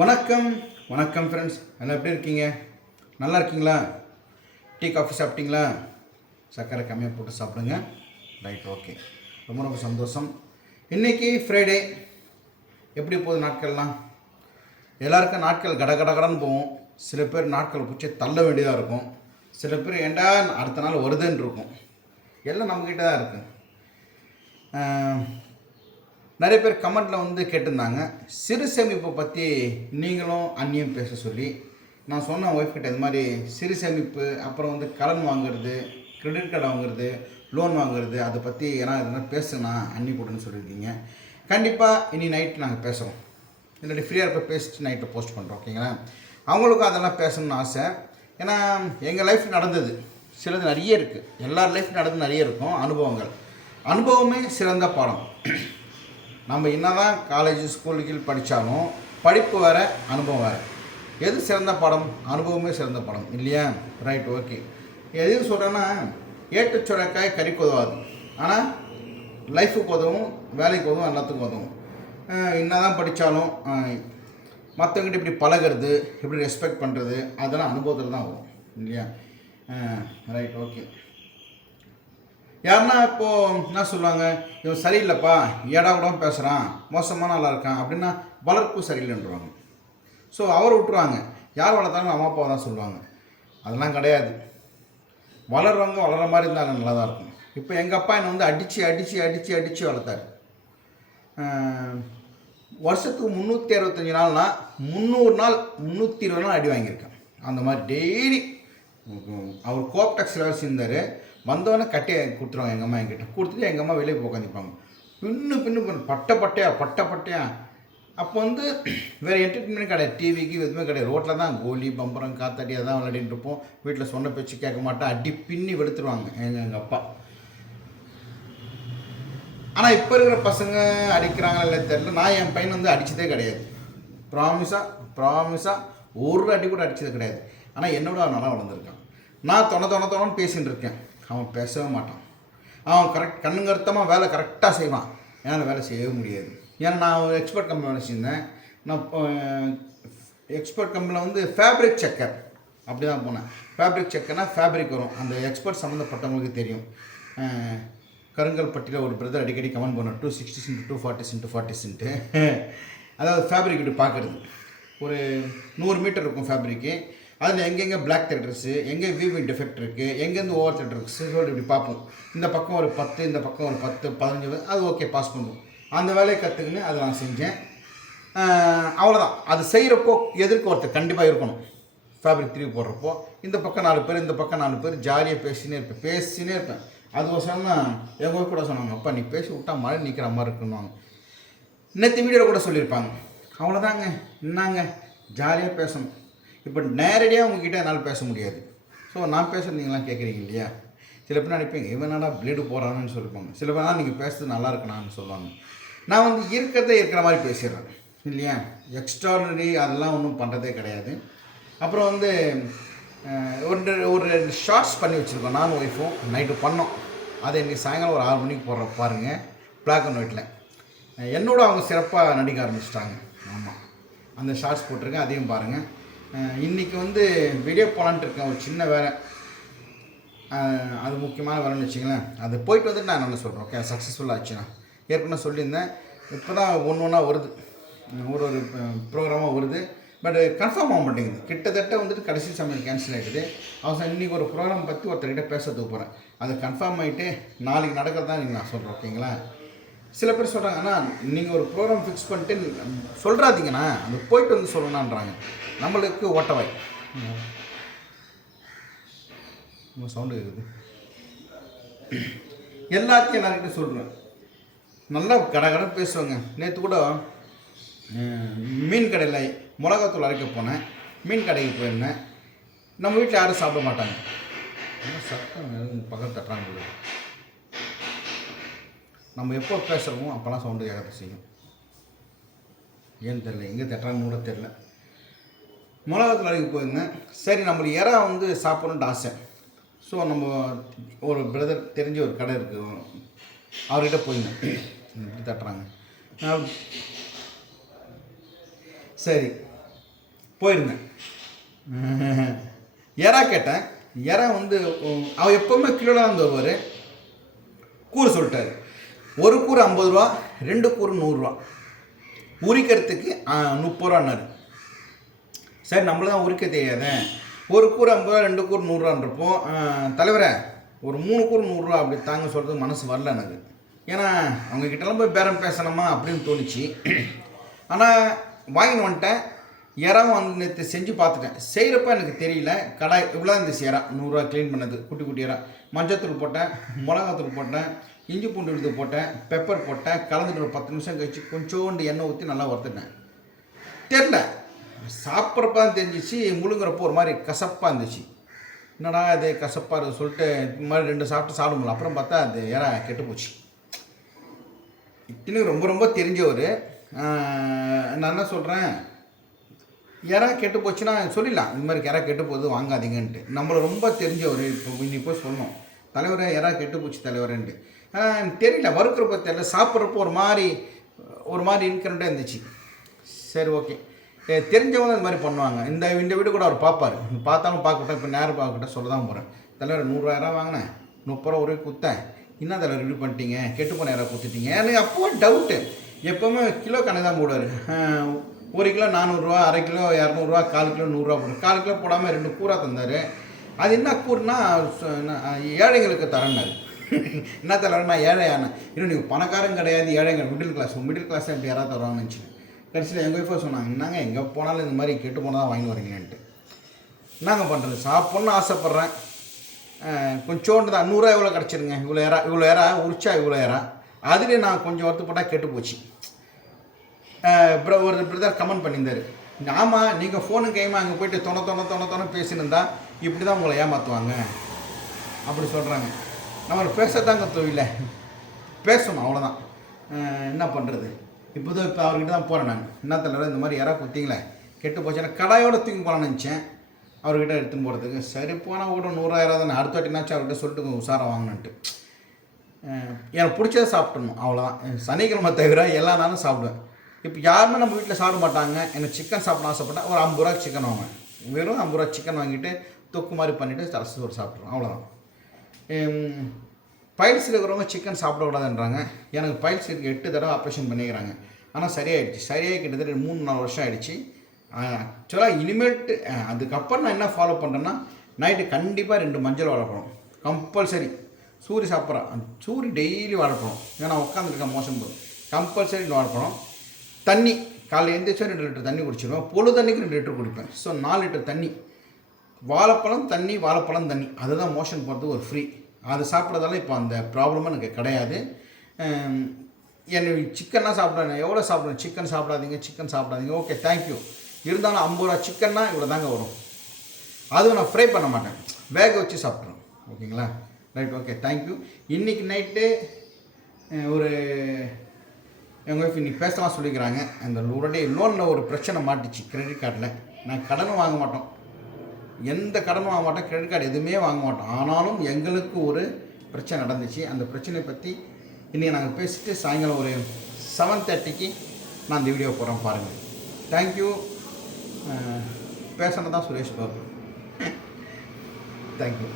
வணக்கம். வணக்கம் ஃப்ரெண்ட்ஸ் எல்லாம் எப்படி இருக்கீங்க? நல்லா இருக்கீங்களா? டீ காஃபி சாப்பிட்டீங்களா? சர்க்கரை கம்மியாக போட்டு சாப்பிடுங்க. Right okay. ரொம்ப ரொம்ப சந்தோஷம். இன்றைக்கி ஃப்ரைடே எப்படி போகுது நாட்கள்லாம்? எல்லாருக்கும் நாட்கள் கட கட கடன்னு போகும். சில பேர் நாட்கள் பிடிச்சி தள்ள வேண்டியதாக இருக்கும். சில பேர் ஏண்டா அடுத்த நாள் வருதுன்னு இருக்கும். எல்லாம் நம்மக்கிட்ட தான் இருக்குது நிறைய பேர் கமெண்ட்டில் வந்து கேட்டிருந்தாங்க. சிறு சேமிப்பை பற்றி நீங்களும் அந்நியம் பேச சொல்லி நான் சொன்னேன் ஒய்ஃப் கிட்ட இது மாதிரி சிறு சேமிப்பு அப்புறம் வந்து கடன் வாங்குறது கிரெடிட் கார்டு வாங்குறது லோன் வாங்குறது அதை பற்றி ஏன்னா எதுனா பேசுனா அண்ணி கூடன்னு சொல்லியிருக்கீங்க. கண்டிப்பாக இனி நைட் நாங்கள் பேசுகிறோம் இல்லாட்டி ஃப்ரீயாக இருப்ப பேசிட்டு நைட்டை போஸ்ட் பண்ணுறோம் ஓகேங்களா அவங்களுக்கும் அதெல்லாம் பேசணும்னு ஆசை. ஏன்னா எங்கள் லைஃப் நடந்தது. சிலது நிறைய இருக்குது எல்லார் லைஃப் நடந்து நிறைய இருக்கும். அனுபவங்கள். அனுபவமே சிறந்த பாடம். நம்ம என்ன தான் காலேஜ் ஸ்கூலுக்கு படித்தாலும் படிப்பு வேற அனுபவம் வேறு. எது சிறந்த படம்? அனுபவமே சிறந்த படம். இல்லையா? ரைட் ஓகே எது சொல்கிறேன்னா ஏட்டு சுரக்காய் கறிக்கு உதவாது ஆனால் லைஃபுக்கு உதவும் வேலைக்கு உதவும் எல்லாத்துக்கும் உதவும். என்ன தான் படித்தாலும் மற்றவங்கிட்ட இப்படி பழகிறது இப்படி ரெஸ்பெக்ட் பண்ணுறது அதெல்லாம் அனுபவத்தில் தான் ஆகும் இல்லையா? ரைட் ஓகே யாருன்னா இப்போது என்ன சொல்லுவாங்க இவன் சரியில்லைப்பா ஏடா கூட பேசுகிறான் மோசமான ஆளாக இருக்கான் அப்படின்னா வளர்ப்பு சரியில்லைன்றவாங்க. ஸோ அவரை விட்டுருவாங்க. யார் வளர்த்தாலும் அம்மா அப்பாவை தான் சொல்லுவாங்க. அதெல்லாம் கிடையாது. வளர்றவங்க வளர்கிற மாதிரி இருந்தால் நல்லா தான் இருக்கும். இப்போ எங்கள் அப்பா என்னை வந்து அடித்து அடித்து அடித்து அடித்து வளர்த்தாரு. வருஷத்துக்கு முந்நூற்றி அறுபத்தஞ்சு நாள்னா முந்நூறு நாள் முந்நூற்றி இருபது நாள் அடி வாங்கியிருக்கேன். அந்த மாதிரி டெய்லி அவர் கோப்டெக்ஸில் வேலை செஞ்சார். வந்தோடனே கட்டி கொடுத்துருவாங்க எங்கள் அம்மா என்கிட்ட. கொடுத்துட்டு எங்கள் அம்மா வெளியே போய் உட்காந்துப்பாங்க பின்னு பின்னு பின்னு பட்டை பட்டையா பட்டை பட்டையா. அப்போ வந்து வேறு என்டர்டெயின்மெண்ட் கிடையாது. டிவிக்கு எதுவுமே கிடையாது. ரோட்டில் தான் கோலி பம்பரம் காத்தாடி அதான் விளையாடிட்டு இருப்போம். வீட்டில் சொன்ன பேச்சு கேட்க மாட்டேன் அடி பின்னி வெளுத்துருவாங்க எங்கள் எங்கள் அப்பா. ஆனால் இப்போ இருக்கிற பசங்க அடிக்கிறாங்களா இல்லை தெரில நான் என் பையன் வந்து அடித்ததே கிடையாது. ப்ராமிஸாக ப்ராமிஸாக ஒரு அடி கூட அடித்தது கிடையாது. ஆனால் என்னோட நல்லா வளர்ந்துருக்கான். நான் தொண தொண தொணன்னு பேசின்னு இருக்கேன். அவன் பேசவே மாட்டான். அவன் கரெக்ட் கண்ணுங்கருத்தமாக வேலை கரெக்டாக செய்வான். என்னால் வேலை செய்யவே முடியாது. ஏன்னா நான் ஒரு எக்ஸ்பர்ட் கம்பெனி வேலை செஞ்சேன் நான் எக்ஸ்பர்ட் கம்பெனியில் வந்து ஃபேப்ரிக் செக்கர் அப்படி தான் போனேன் ஃபேப்ரிக் செக்கர்னா ஃபேப்ரிக் வரும். அந்த எக்ஸ்பர்ட் சம்மந்தப்பட்டவங்களுக்கு தெரியும். கருங்கல்பட்டியில் ஒரு பிரதர் அடிக்கடி கமெண்ட் பண்ண two sixty cent two forty cent forty cent அதாவது ஃபேப்ரிக் இப்படி பார்க்குறது ஒரு நூறு மீட்டர் இருக்கும் ஃபேப்ரிக்கு அதில் எங்கெங்கே பிளாக் தேட்டர்ஸு எங்கே வீவிங் டிஃபெக்ட் இருக்குது எங்கேருந்து ஓவர் தேட்டர் இருக்குது சொல்லிட்டு இப்படி பார்ப்போம். இந்த பக்கம் ஒரு பத்து இந்த பக்கம் ஒரு பத்து பதினஞ்சு அது ஓகே பாஸ் பண்ணுவோம். அந்த வேலையை கற்றுக்கின்னு அதை நான் செஞ்சேன். அவ்வளோதான் அது செய்கிறப்போ எதிர்க்க ஒருத்தர் கண்டிப்பாக இருக்கணும். ஃபேப்ரிக் திருப்பி போடுறப்போ இந்த பக்கம் நாலு பேர் இந்த பக்கம் நாலு பேர் ஜாலியாக பேசினே இருப்பேன் பேசினே இருப்பேன். அதுக்கோசரம் எங்கள் கூட சொன்னாங்க அப்பா நீ பேசி விட்டா மழை நிற்கிற மாதிரி இருக்குன்னு நேற்று வீடியோவில் கூட சொல்லியிருப்பாங்க. அவ்வளோதாங்க என்னங்க ஜாலியாக பேசணும். இப்போ நேரடியாக உங்ககிட்ட என்னால் பேச முடியாது. ஸோ நான் பேசுறது நீங்களாம் கேட்குறீங்க இல்லையா? சில பேர் நினைப்பீங்க இவன் என்னடா ப்ளீடு போகிறான்னு சொல்லிப்பாங்க. சில பேர் நீங்கள் பேசுறது நல்லா இருக்கணான்னு சொல்லுவாங்க. நான் வந்து இருக்கிறதே இருக்கிற மாதிரி பேசிடுறேன் இல்லையா? எக்ஸ்ட்ராடனரி அதெல்லாம் ஒன்றும் பண்ணுறதே கிடையாது. அப்புறம் வந்து ஒரு ஒரு ரெண்டு ஷார்ட்ஸ் பண்ணி வச்சுருக்கோம். நானும் ஒய்ஃபும் நைட்டு பண்ணோம். அதை இன்றைக்கி சாயங்காலம் ஒரு ஆறு மணிக்கு போடுற பாருங்கள் பிளாக் அண்ட் ஒயிட்டில் என்னோட அவங்க சிறப்பாக நடிக்க ஆரம்பிச்சிட்டாங்க. ஆமாம் அந்த ஷார்ட்ஸ் போட்டிருக்கேன் அதையும் பாருங்கள் இன்றைக்கி வந்து வெளியே போகலான்ட்டு இருக்கேன். ஒரு சின்ன வேலை. அது முக்கியமான வேலைன்னு வச்சிங்களேன் அது போயிட்டு வந்துட்டு நான் நல்லா சொல்கிறேன் ஓகே சக்ஸஸ்ஃபுல்லாக ஆச்சுண்ணா ஏற்கனவே சொல்லியிருந்தேன். இப்போ தான் ஒன்று ஒன்றா வருது ஒரு ஒரு ப்ரோக்ராமாக வருது. பட் கன்ஃபார்ம் ஆக மாட்டேங்குது. கிட்டத்தட்ட வந்துட்டு கடைசி சமயம் கேன்சல் ஆகிடுது அவசரம் இன்றைக்கி ஒரு ப்ரோக்ராம் பற்றி ஒருத்தர்கிட்ட பேசுறதுக்கு போகிறேன் அது கன்ஃபார்ம் ஆகிட்டு நாளைக்கு நடக்கிறதா நீங்கள் நான் சொல்கிறேன் ஓகேங்களா சில பேர் சொல்கிறாங்க ஆனால் நீங்கள் ஒரு ப்ரோக்ராம் ஃபிக்ஸ் பண்ணிட்டு சொல்கிறாதீங்கண்ணா அது போயிட்டு வந்து சொல்லணுன்றாங்க நம்மளுக்கு ஓட்டவை. சவுண்டு இருக்குது எல்லாத்தையும் எல்லாருக்கிட்ட சொல்கிறேன் நல்லா கடகடன் பேசுவாங்க. நேற்று கூட மீன் கடையில் மிளகாத்தூள் அரைக்க போனேன். மீன் கடைக்கு போயிருந்தேன். நம்ம வீட்டில் யாரும் சாப்பிட மாட்டாங்க. சத்தம் பக்கம் பக்கத்து தட்டுறாங்க நம்ம எப்போ பேசுகிறோமோ அப்போல்லாம் சவுண்டு கேட்க செய்யும். ஏன்னு தெரில எங்கே தட்டுறாங்கன்னு கூட தெரில மிளகாத்தூள் அரைக்க போயிருந்தேன். சரி நம்மளுக்கு இறா வந்து சாப்பிட்ணுன்ட்டு ஆசை. ஸோ நம்ம ஒரு பிரதர் தெரிஞ்ச ஒரு கடை இருக்குது அவர்கிட்ட போயிருந்தேன். இப்படி தட்டுறாங்க. சரி போயிருந்தேன். எறா கேட்டேன். எறா வந்து அவர் எப்போவுமே கிலோலாம் தான் வருவார் கூறு சொல்லிட்டாரு. ஒரு கூறு ஐம்பது ரூபா ரெண்டு கூறு நூறுரூவா உரிக்கிறதுக்கு முப்பது ரூபான்னாரு. சரி நம்மள தான் உரிக்க தெரியாதே. ஒரு கூறு ஐம்பது ரூபா ரெண்டு கூறு நூறுரூவான்றப்போ தலைவரே ஒரு மூணு கூறு நூறுரூவா அப்படி தாங்க சொல்கிறது மனசு வரல எனக்கு. ஏன்னா அவங்கக்கிட்டலாம் போய் பேரம் பேசணுமா அப்படின்னு தோணுச்சு. ஆனால் வாங்கின்னு வந்துட்டேன். இறாவும் வந்து நேற்று செஞ்சு பார்த்துட்டேன். செய்கிறப்ப எனக்கு தெரியல. கடாய் இவ்வளோ இருந்துச்சு இறா. நூறுரூவா க்ளீன் பண்ணது. குட்டி குட்டி இறா. மஞ்சத்தூள் போட்டேன் மிளகாத்தூள் போட்டேன் இஞ்சி பூண்டு விழுது போட்டேன் பெப்பர் போட்டேன் கலந்துட்டு ஒரு பத்து நிமிஷம் கழிச்சு கொஞ்சோண்டு எண்ணெய் ஊற்றி நல்லா வறுத்துட்டேன். தெரில சாப்பிட்றப்ப தான் தெரிஞ்சிச்சு முழுங்குறப்போ ஒரு மாதிரி கசப்பாக இருந்துச்சு. என்னடா அது கசப்பாக இருக்கு சொல்லிட்டு இந்த மாதிரி ரெண்டு சாப்பிட்டு சாப்பிட முடியல அப்புறம் பார்த்தா அது ஏறா கெட்டு போச்சு. இத்தனையும் ரொம்ப ரொம்ப தெரிஞ்சவர். நான் என்ன சொல்கிறேன் யாரா கெட்டு போச்சுன்னா சொல்லிடலாம். இது மாதிரி யாரா கெட்டு போகுது வாங்காதீங்கன்ட்டு. நம்மளை ரொம்ப தெரிஞ்சவர் இப்போ இன்னைக்கு போய் சொன்னோம் தலைவரை யாரா கெட்டு போச்சு தலைவரன்ட்டு. தெரியல வறுக்கிறப்ப தெரியல சாப்பிட்றப்போ ஒரு மாதிரி ஒரு மாதிரி இன்கரண்ட்டாக இருந்துச்சு. சரி ஓகே. தெரிஞ்சவங்க இந்த மாதிரி பண்ணுவாங்க. இந்த இந்த வீடு கூட அவர் பார்ப்பார். பார்த்தாலும் பார்க்கட்டும் இப்போ நேரம் பார்க்கட்டும் சொல்ல தான் போகிறேன் தலைவர் நூறுரூவாயிரம் வாங்கினேன். முப்பது ரூபாய் ஒரே குத்தேன். என்ன தலைவர் இப்படி பண்ணிட்டீங்க? கெட்டு போன யாராவது கொடுத்துட்டீங்க எனக்கு அப்போ டவுட்டு எப்போவுமே கிலோ கணக்கு தான் போடுவார். ஒரு கிலோ நானூறுரூவா அரை கிலோ இரநூறுவா கால் கிலோ நூறுரூவா போடுற கால் கிலோ போடாமல் ரெண்டு கூரா தந்தார். அது என்ன கூறுனா சு- ந- ஏழைங்களுக்கு தரேன்னாரு. என்ன தலைவர் நான் ஏழையான இன்னும் நீங்கள் பணக்காரன் கிடையாது ஏழைங்க. மிடில் கிளாஸ் மிடில் கிளாஸ் அப்படி யாராவது தருவாங்கன்னு நினச்சேன் கடைசியில் எங்கள் ஒய்ஃபாக சொன்னாங்க என்னங்க எங்கே போனாலும் இந்த மாதிரி கெட்டு போனால் தான் வாங்கி வரீங்கன்ட்டு என்னங்க பண்ணுறது சாப்பிட்ணுன்னு ஆசைப்பட்றேன் கொஞ்சோண்டு தான். நூறுரூவா இவ்வளோ கிடச்சிருங்க? இவ்வளோ ஏறா இவ்வளோ ஏறா? உரிச்சா இவ்வளோ ஏறா? அதுலேயே நான் கொஞ்சம் வருத்தப்பட்டால் கெட்டு போச்சு. ஒரு பிரதர் கமெண்ட் பண்ணியிருந்தாரு. ஆமாம் நீங்கள் ஃபோனு கைமா அங்கே போயிட்டு தொண தொண தொண தொண பேசினிருந்தா இப்படி தான் உங்களை ஏமாற்றுவாங்க அப்படி சொல்கிறாங்க நம்ம பேசத்தாங்க தொழில. பேசணும் அவ்வளோதான் என்ன பண்ணுறது இப்போ தான் இப்போ அவர்கிட்ட தான் போகிறேன் நான். என்ன தலைவர் இந்த மாதிரி யாராவது குத்திங்களே. கெட்டு போச்சுன்னா கடாயோட தூக்கி போகலான்னு நினச்சேன். அவர்கிட்ட எடுத்துன்னு போகிறதுக்கு சரி போனால் கூட நூறாயிரம் தானே. அடுத்த வாட்டினாச்சும் அவர்கிட்ட சொல்லிட்டு கொஞ்சம் வாங்கினுட்டு எனக்கு பிடிச்சதை சாப்பிடணும். அவ்வளோதான் சனிக்கிழமை தவிர எல்லா நாளும் சாப்பிடுவேன். இப்போ யாருமே நம்ம வீட்டில் சாப்பிட மாட்டாங்க. எனக்கு சிக்கன் சாப்பிட ஆசைப்பட்டா ஒரு ஐம்பது ரூபா சிக்கன் வாங்குவேன். வெறும் ஐம்பது ரூபா சிக்கன் வாங்கிட்டு தொக்கு மாதிரி பண்ணிவிட்டு தரசு ஒரு சாப்பிட்ருவோம் அவ்வளோதான் பைல்ஸ் இருக்கிறவங்க சிக்கன் சாப்பிடக்கூடாதுன்றாங்க. எனக்கு பைல்ஸ் இருக்கு எட்டு தடவை ஆப்ரேஷன் பண்ணிக்கிறாங்க. ஆனால் சரியாயிடுச்சு. சரியாகி கிட்டத்தட்ட மூணு நாலு வருஷம் ஆகிடுச்சு ஆக்சுவலாக இனிமேட்டு அதுக்கப்புறம் நான் என்ன ஃபாலோ பண்ணுறேன்னா நைட்டு கண்டிப்பாக ரெண்டு மஞ்சள் வாழைப்பழம் கம்பல்சரி சூரி சாப்பிட்றேன் சூரி டெய்லி வாழைப்பழம் ஏன்னா உட்காந்துருக்கேன் மோசம் போது. கம்பல்சரி வாழைப்பழம் தண்ணி காலையில் எழுந்திரிச்சா ரெண்டு லிட்டர் தண்ணி குடிச்சிடுவேன் பொழு தண்ணிக்கு ரெண்டு லிட்டர் குடிப்பேன். ஸோ நாலு லிட்டர் தண்ணி. வாழைப்பழம் தண்ணி வாழைப்பழம் தண்ணி. அதுதான் மோஷன் போகிறது ஒரு ஃப்ரீ அது சாப்பிட்றதால இப்போ அந்த ப்ராப்ளமும் எனக்கு கிடையாது. ஹம், என்னை சிக்கன்லாம் சாப்பிட்றேன் எவ்வளோ சாப்பிட்றேன் சிக்கன் சாப்பிடாதீங்க சிக்கன் சாப்பிடாதீங்க. ஓகே தேங்க்யூ இருந்தாலும் ஐம்பது ரூபா சிக்கன்னா இவ்வளோ தாங்க வரும். அதுவும் நான் ஃப்ரை பண்ண மாட்டேன். வேக வச்சு சாப்பிட்றேன் ஓகேங்களா? ரைட் ஓகே தேங்க்யூ இன்றைக்கி நைட்டு ஒரு எங்கள் ஒய்ஃப் இன்றைக்கி பேசலாம் சொல்லிக்கிறாங்க. அந்த உடனே லோனில் ஒரு பிரச்சனை மாட்டுச்சு. கிரெடிட் கார்டில் நான் கடனும் வாங்க மாட்டோம். எந்த கடனும் வாங்க மாட்டோம் கிரெடிட் கார்டு எதுவுமே வாங்க மாட்டோம் ஆனாலும் எங்களுக்கு ஒரு பிரச்சனை நடந்துச்சு. அந்த பிரச்சனையை பற்றி இன்றைக்கி நாங்கள் பேசிட்டு சாயங்காலம் ஒரு செவன் தேர்ட்டிக்கு நான் இந்த வீடியோ போகிறேன் பாருங்கள் தேங்க்யூ பேசுனது தான் சுரேஷ் பாபு. தேங்க்யூ